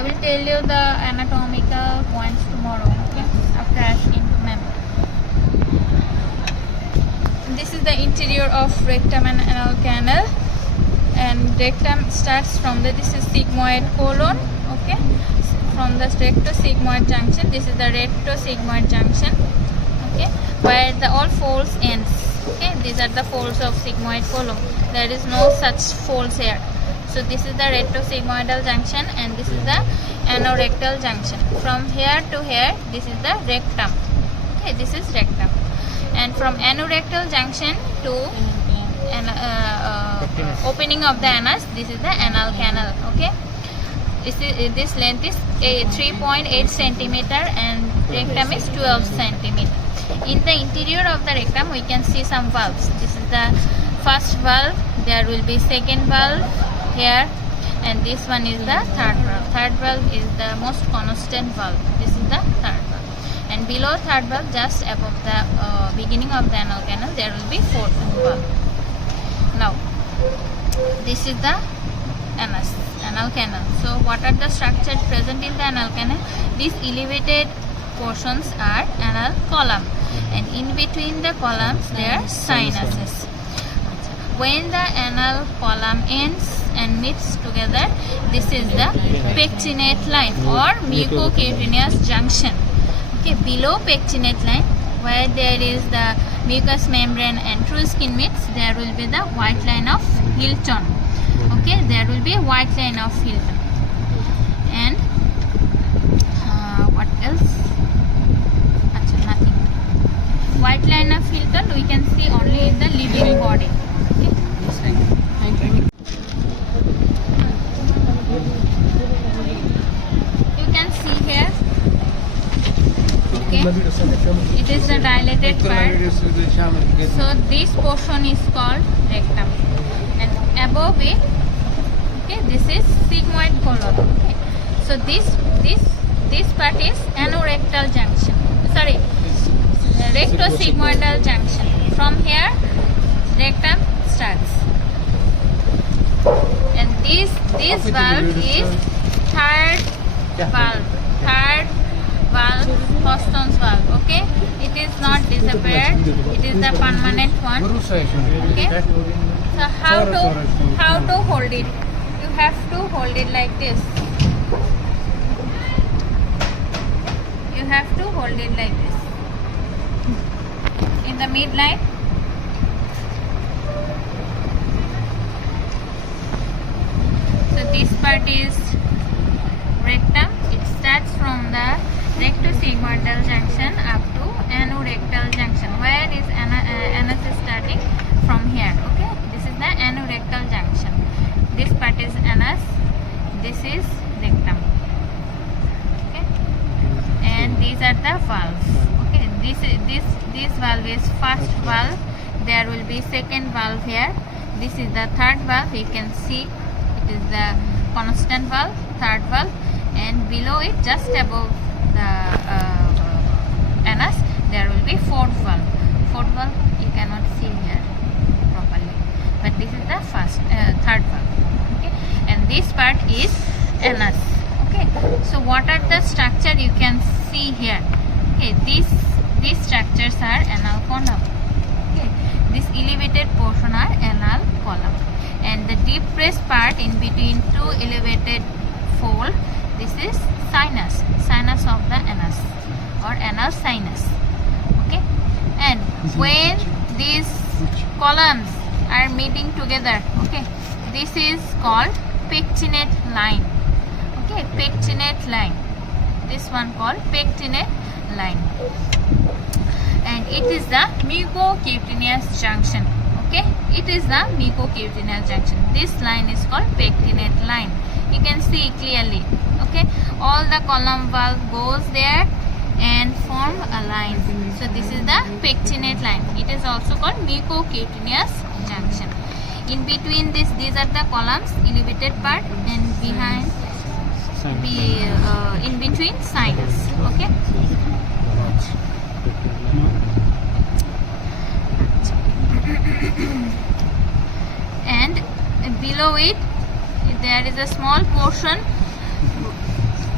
I will tell you the anatomical points tomorrow, okay, after asking to ma'am. This is the interior of rectum and anal canal, and rectum starts from this is sigmoid colon, okay, from the recto-sigmoid junction. This is the recto-sigmoid junction, okay, where the all folds ends, okay. These are the folds of sigmoid colon. There is no such folds here. So this is the recto-sigmoidal junction, and this is the anorectal junction. From here to here, this is the rectum, okay, this is rectum. And from anorectal junction to opening of the anus, this is the anal canal, okay. This length is 3.8 centimeter and rectum is 12 centimeter. In the interior of the rectum, we can see some valves. This is the first valve. There will be second valve here, and this one is the third valve. Third valve is the most constant valve. This is the third valve. And below third valve, just above the beginning of the anal canal, there will be fourth valve. Now, this is the anal canal. So, what are the structures present in the anal canal? These elevated portions are anal column, and in between the columns there are sinuses. When the anal column ends and meets together, this is the pectinate line or mucocutaneous junction. Okay, below pectinate line, where there is the mucous membrane and true skin meets, there will be the white line of Hilton. Okay, there will be a white line of Hilton. And what else? Achha, nothing. White line of Hilton we can see only in the living body. Okay, this way. You can see here. Okay, it is the dilated part. So this portion is called rectum, and above it, okay, this is sigmoid colon. Okay, so this part is anorectal junction. Sorry, recto-sigmoidal junction. From here, rectum starts, and this valve is third valve, Houston's valve. Okay, it is not disappeared. It is the permanent one. Okay. So how to hold it? You have to hold it like this. You have to hold it like this. In the midline. So this part is rectum. It starts from the recto-sigmoidal junction up to anorectal junction. Where is anus is starting? From here. Okay, this is the anorectal junction. This part is anus. This is rectum. Okay, and these are the valves. Okay, this valve is first valve. There will be second valve here. This is the third valve. You can see it is the constant valve, third valve, and below it, just above the anus, there will be fourth valve. Fourth valve you cannot see here properly, but this is the third valve. Okay, and this part is anus. Okay, so what are the structure you can see here? Okay, these structures are anal column. Okay, this elevated portion are anal column, and the deep pressed part in between two elevated fold, this is sinus of the anus or anal sinus. Okay, and when these columns are meeting together, okay, this is called pectinate line. Okay, pectinate line. This one called pectinate line, and it is the mucocutaneous junction. Okay, it is the mucocutaneous junction. This line is called pectinate line. You can see clearly. Okay, all the column valve goes there and form a line. So this is the pectinate line. It is also called mucocutaneous junction. In between these are the columns, elevated part, and behind in between sinus. Okay. And below it, there is a small portion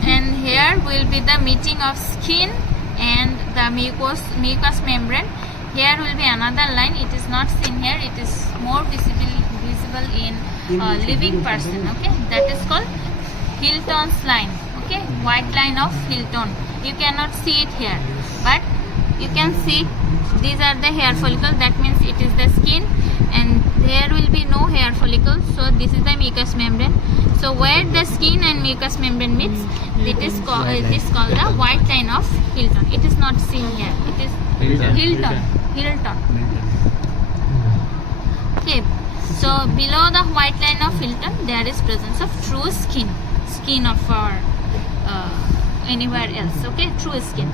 and here will be the meeting of skin and the mucous membrane. Here will be another line. It is not seen here. It is more visible in living person. Okay, that is called Hilton's line. Okay, white line of Hilton. You cannot see it here, but you can see these are the hair follicles. That means it is the skin, and there will be no hair follicles. So this is the mucous membrane. So where the skin and mucous membrane meets, it is called the white line of Hilton. It is not seen here. It is Hilton. Okay. So below the white line of Hilton, there is presence of true skin of our anywhere else. Okay, true skin.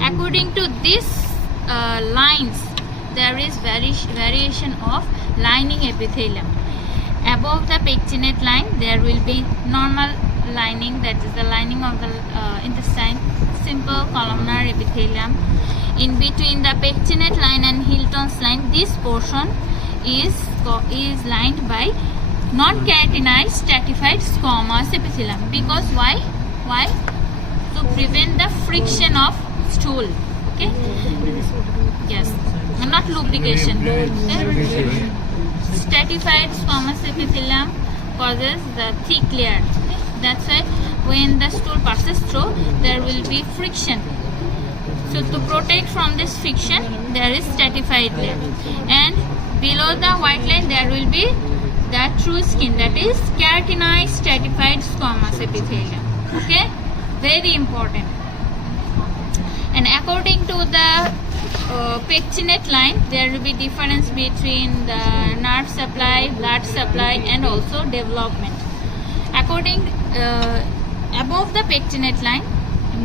According to these lines, there is variation of lining epithelium. Above the pectinate line, there will be normal lining, that is the lining of the intestine, simple columnar epithelium. In between the pectinate line and Hilton's line, this portion is lined by non-keratinized stratified squamous epithelium. Because why? To prevent the friction of stool. Okay. Yes. Not lubrication. Okay? Stratified squamous epithelium causes the thick layer. Okay? That's why when the stool passes through, there will be friction. So to protect from this friction, there is stratified layer. And below the white line, there will be the true skin, that is keratinized stratified squamous epithelium. Okay, very important. And according to the pectinate line, there will be difference between the nerve supply, blood supply, and also development. According above the pectinate line,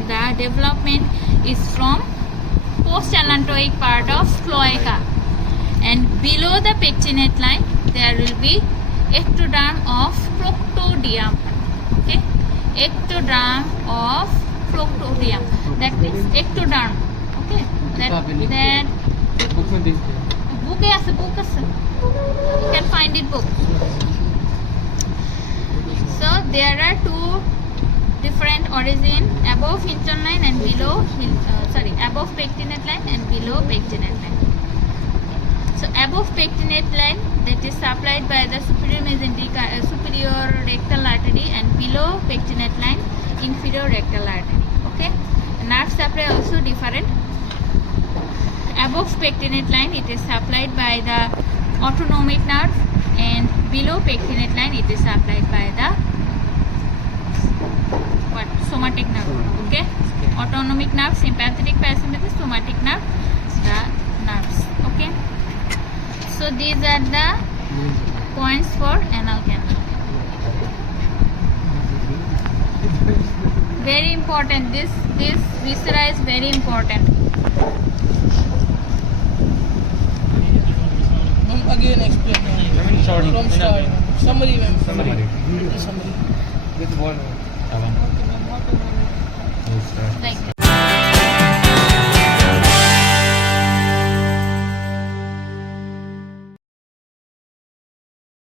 the development is from post-allantoic part of cloaca, and below the pectinate line, there will be ectoderm of proctodium. Okay, ectoderm of proctodium. That means ectoderm. Okay, that book is you can find it book. So there are two different origin, above Hilton line and below above pectinate line and below pectinate line. So above pectinate line, that is supplied by the superior rectal artery, and below pectinate line, inferior rectal artery. Okay, nerve supply also different. Above pectinate line, it is supplied by the autonomic nerve, and below pectinate line, it is supplied by the somatic nerve. Okay, autonomic nerve, sympathetic, parasympathetic, somatic nerve, the nerves. Okay, so these are the points for anal canal. Very important. This viscera is very important. Again, explain. From start. Summary. With one. Like